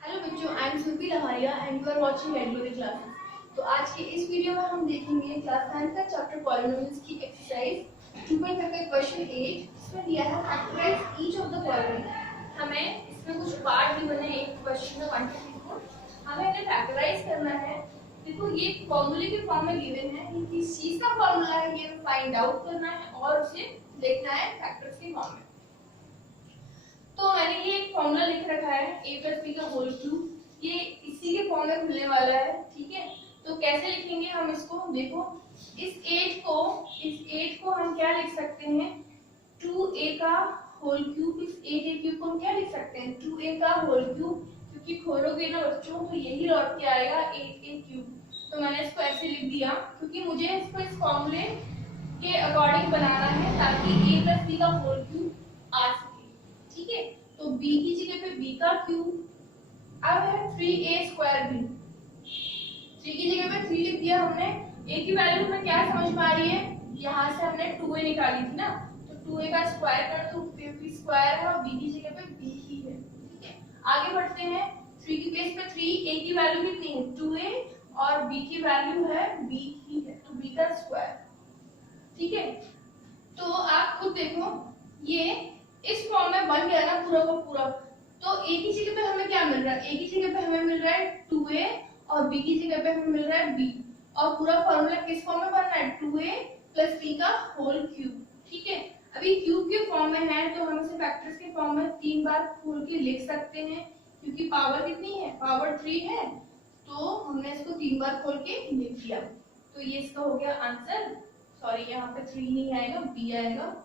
Hello बच्चों, I am Surabhi Lahariya and you are watching Edulory classes. तो आज के इस वीडियो में हम देखेंगे क्लास 9 का चैप्टर पॉलिनोमियल्स की एक्सरसाइज 2.5 का क्वेश्चन 8। इसमें दिया है factorize each of the following. हमें इसमें कुछ पार्ट भी बने एक क्वेश्चन में 1 to 4, हमें इन्हें फैक्टराइज करना है। देखो ये फॉर्मूले के फॉर्म में गिवन है, ये किस चीज का फॉर्मूला है ये फाइंड आउट करना है और उसे लिखना है फैक्टर्स के फॉर्म में। तो मैंने ये एक फॉर्मूला लिख रखा है a प्लस बी का होल क्यूब, ये इसी के फॉर्म में मिलने वाला है। ठीक है, तो कैसे लिखेंगे हम इसको, देखो इस 8 को हम क्या लिख सकते हैं, 2a का होल क्यूब। इस 8a क्यूब को हम क्या लिख सकते हैं, 2a का होल क्यूब, क्योंकि खोलोगे ना बच्चों तो यही लौट के आएगा 8a क्यूब। तो मैंने इसको ऐसे लिख दिया क्योंकि मुझे इसको इस फॉर्मूले के अकॉर्डिंग बनाना है ताकि a प्लस बी का होल क्यूब आ सके। ठीक है, तो b की जगह पे b का क्यूब, अब है 3a स्क्वायर b, 3 की जगह पे 3 लिख दिया हमने। a की वैल्यू हमें क्या समझ में आ रही है, यहाँ से हमने 2a निकाली थी ना, तो 2a का स्क्वायर कर दो, b स्क्वायर है और b की जगह पे b ही है। ठीक है, आगे बढ़ते हैं। 3 की प्लेस पे 3, a की वैल्यू कितनी है 2a और b की वैल्यू है b ही है, तो b का स्क्वायर। ठीक है, तो आप खुद देखो ये इस फॉर्म में बन गया ना पूरा का पूरा। तो a की जगह पे हमें क्या मिल रहा है, a की जगह पे हमें मिल रहा है 2a और b की जगह पे हमें मिल रहा है b, और पूरा फॉर्मूला किस फॉर्म में बन रहा है, 2a प्लस b का होल क्यूब। ठीक है, अभी क्यूब के फॉर्म में है तो हम इसे फैक्टर्स के फॉर्म में 3 बार खोल के लिख सकते हैं, क्योंकि पावर कितनी है, पावर 3 है, तो हमने इसको 3 बार खोल के लिख दिया। तो ये इसका हो गया आंसर। सॉरी यहाँ पे 3 नहीं आएगा, b आएगा।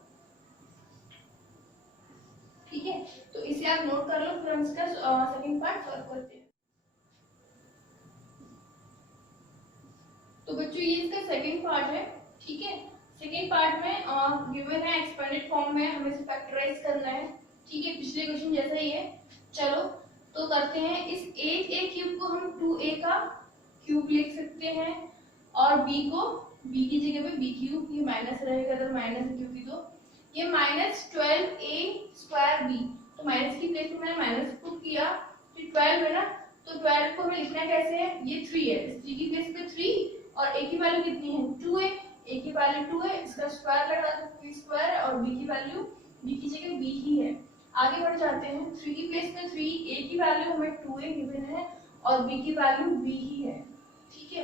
ठीक है, तो इसे आप नोट कर लो, फिर हम इसका सेकंड पार्ट सॉल्व करते हैं। तो बच्चों ये इसका सेकंड पार्ट है। ठीक है, सेकंड पार्ट में गिवन है एक्सपेंडेड फॉर्म में, हमें इसे फैक्टराइज करना है। ठीक है, पिछले क्वेश्चन जैसा ही है। चलो तो करते हैं। इस 8a क्यूब को हम 2a का क्यूब लिख सकते हैं और b को b की जगह पे b क्यूब, ये माइनस रहेगा तो माइनस क्यूब, तो ये माइनस 12a स्क्वायर b, तो माइनस की प्लेस पे मैंने माइनस पुट किया, तो 12 है ना, तो 12 को हमें लिखना कैसे है, ये 3 है, 3 की प्लेस पे 3 और a की वैल्यू कितनी है 2a, a की वैल्यू 2 है, इसका स्क्वायर लगा दो, स्क्वायर है, और b की वैल्यू b की जगह b ही है। आगे बढ़ जाते हैं। 3 की प्लेस पे 3, a की वैल्यू हमें 2a गिवन है और b की वैल्यू b ही है। ठीक है,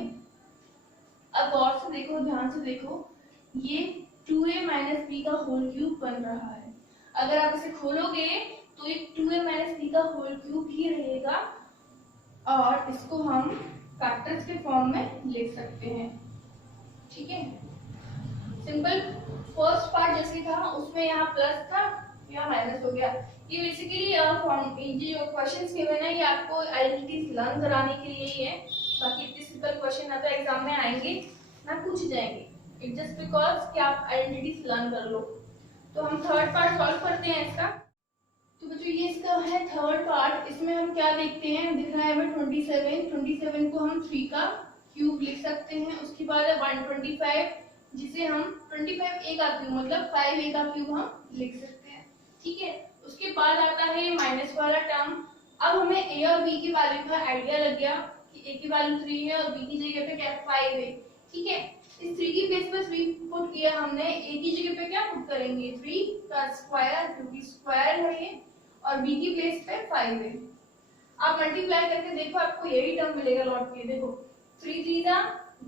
अब गौर से देखो, ध्यान से देखो, ये 2a माइनस बी का होल क्यूब बन रहा है। अगर आप इसे खोलोगे तो ये 2a माइनस बी का होल क्यूब ही रहेगा और इसको हम फैक्टर्स के फॉर्म में लिख सकते हैं। ठीक है, सिंपल। फर्स्ट पार्ट जैसे था उसमें यहाँ प्लस था, यहाँ माइनस हो गया। ये बेसिकली फॉर्म, ये जो क्वेश्चंस गिवन है ये आपको आइडेंटिटीज लर्न कराने के लिए ही है। बाकी इतने सिंपल क्वेश्चन ना तो एग्जाम में आएंगे ना पूछ जाएंगे, इट जस्ट बिकॉज कि आप आइडेंटिटीज लर्न कर लो। तो हम थर्ड पार्ट सॉल्व करते हैं इसका। तो बच्चों ये इसका है थर्ड पार्ट। इसमें हम क्या देखते हैं, दिख रहा है हमें 27 को हम 3 का क्यूब लिख सकते हैं। उसके बाद है 125, जिसे हम 25a का क्यूब मतलब 5a का क्यूब हम लिख सकते हैं। ठीक है, उसके बाद आता है माइनस वाला टर्म। अब हमें a और b की वैल्यू का आइडिया लग गया कि a की वैल्यू 3 है और b की जगह पे क्या 5 है। ठीक है, इस 3 की प्लेस पे 3 पुट किया हमने, a की जगह पे क्या पुट करेंगे 3 का स्क्वायर, क्योंकि स्क्वायर है ये, और b की प्लेस पे 5 है। आप मल्टीप्लाई करके देखो, आपको यही टर्म मिलेगा लौट के। देखो 3 3 जा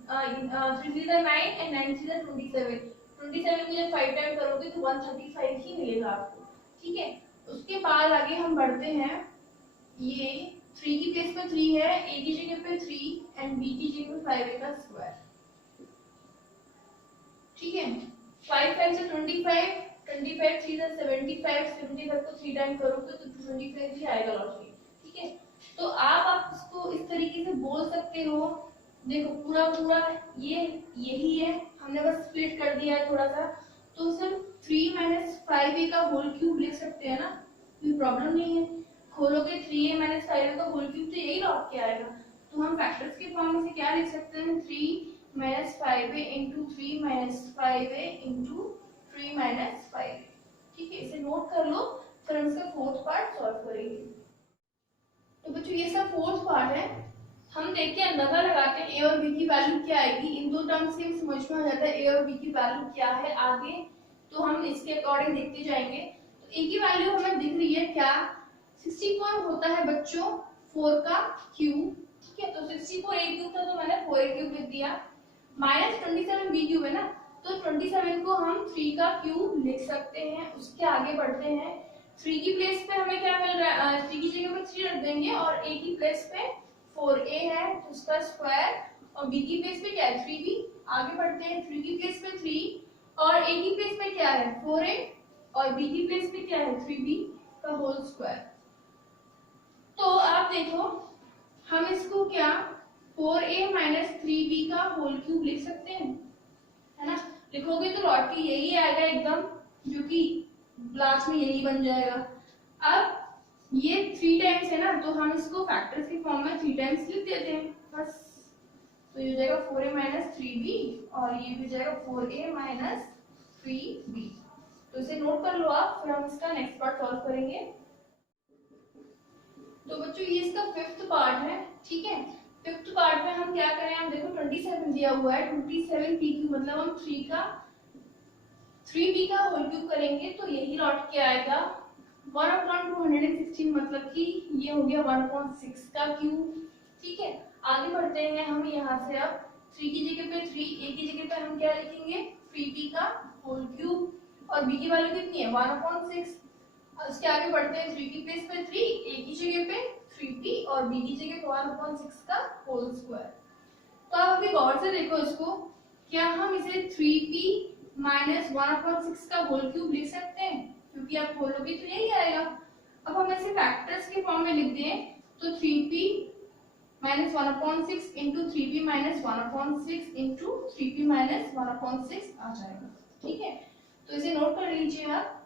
9 एंड 9 3 जा 27, 27 को जब 5 टाइम करोगे तो 135 ही मिलेगा आपको। ठीक है, उसके बाद आगे हम बढ़ते हैं। ये 3 की प्लेस पे 3 है, a की जगह पे 3 एंड b की जगह पे 5a का स्क्वायर। ठीक है, 5 5 से 25, 25 3 से 75, 75 को 3 टाइम करोगे तो 25 ही आएगा लौट के। ठीक है, तो आप इसको इस तरीके से बोल सकते हो। देखो पूरा पूरा ये यही है, हमने बस स्प्लिट कर दिया है थोड़ा सा, तो सिर्फ 3 माइनस 5a का होल क्यूब लिख सकते हैं ना, कोई प्रॉब्लम नहीं है। खोलोगे 3a माइनस 5a का होल क्यूब तो यही लौट के आएगा। तो हम फैक्टर्स के फॉर्म में से क्या लिख सकते हैं, 3 minus 5a into 3 minus 5a into 3 minus 5a। ठीक है, इसे नोट कर लो, फिर हम इसका फोर्थ पार्ट सॉल्व करेंगे। तो बच्चों ये सब फोर्थ पार्ट है। हम देख के अंदाजा लगाते हैं ए और बी की वैल्यू क्या आएगी। इन दो टर्म्स से समझ में आ जाता है ए और बी की वैल्यू क्या है आगे, तो हम इसके अकॉर्डिंग देखते जाएंगे। तो ए की वैल्यू हमें दिख रही है क्या, 64 होता है बच्चों 4 का क्यूब, ठीक है। तो 64 ए क्यूब था तो मैंने 4 ए क्यूब लिख दिया, माइनस 27 बी क्यूब है ना, तो 27 को हम 3 का क्यूब लिख सकते हैं। उसके आगे बढ़ते हैं, 3 की प्लेस पे हमें क्या मिल रहा है, 3 की जगह पे 3 रख देंगे और a की प्लेस पे 4a है तो उसका स्क्वायर, और b की प्लेस पे क्या है 3b। आगे बढ़ते हैं, 3 की प्लेस पे 3 और a की प्लेस पे क्या है 4a और b की प्लेस पे क्या है 3b का होल स्क्वायर। तो आप देखो हम इसको क्या 4a माइनस 3b का होल क्यूब लिख सकते हैं, है ना। लिखोगे तो लौट के यही आएगा एकदम, जो कि लास्ट में यही बन जाएगा। अब ये 3 टाइम्स है ना, तो हम इसको फैक्टर्स के फॉर्म में 3 टाइम्स लिख देते हैं बस। तो ये हो जाएगा 4a माइनस 3b और ये भी जाएगा 4a माइनस 3b। तो इसे नोट कर लो आप, फिर हम इसका नेक्स्ट पार्ट सॉल्व करेंगे। तो बच्चों ये इसका फिफ्थ पार्ट है, ठीक है। फिफ्थ पार्ट में हम क्या करें, हम देखो 27 दिया हुआ है, 27 पी क्यूब मतलब हम 3b का होल क्यूब करेंगे तो यही लौट के आएगा 1/216 मतलब कि ये हो गया 1/6 का क्यूब, ठीक है। आगे बढ़ते हैं हम यहाँ से, अब 3 की जगह पे 3, a की जगह पे हम क्या लिखेंगे 3b का होल क्यूब और b की वैल्यू कितनी है 1/6। उसके आगे बढ़ते हैं, 3 की प्लेस पे 3, a की जगह पे 3p और b की जगह पे 1/6 का होल स्क्वायर। तो आप अभी गौर से देखो इसको, क्या हम इसे 3p माइनस 1/6 का होल क्यूब लिख सकते हैं, क्योंकि आप खोलोगे तो यही आएगा। अब हम ऐसे फैक्टर्स के फॉर्म में लिख दें तो 3p minus 1/6 into 3p minus 1/6 into 3p minus 1/6 आ जाएगा, ठीक है। तो इसे नोट कर लीजिए आप।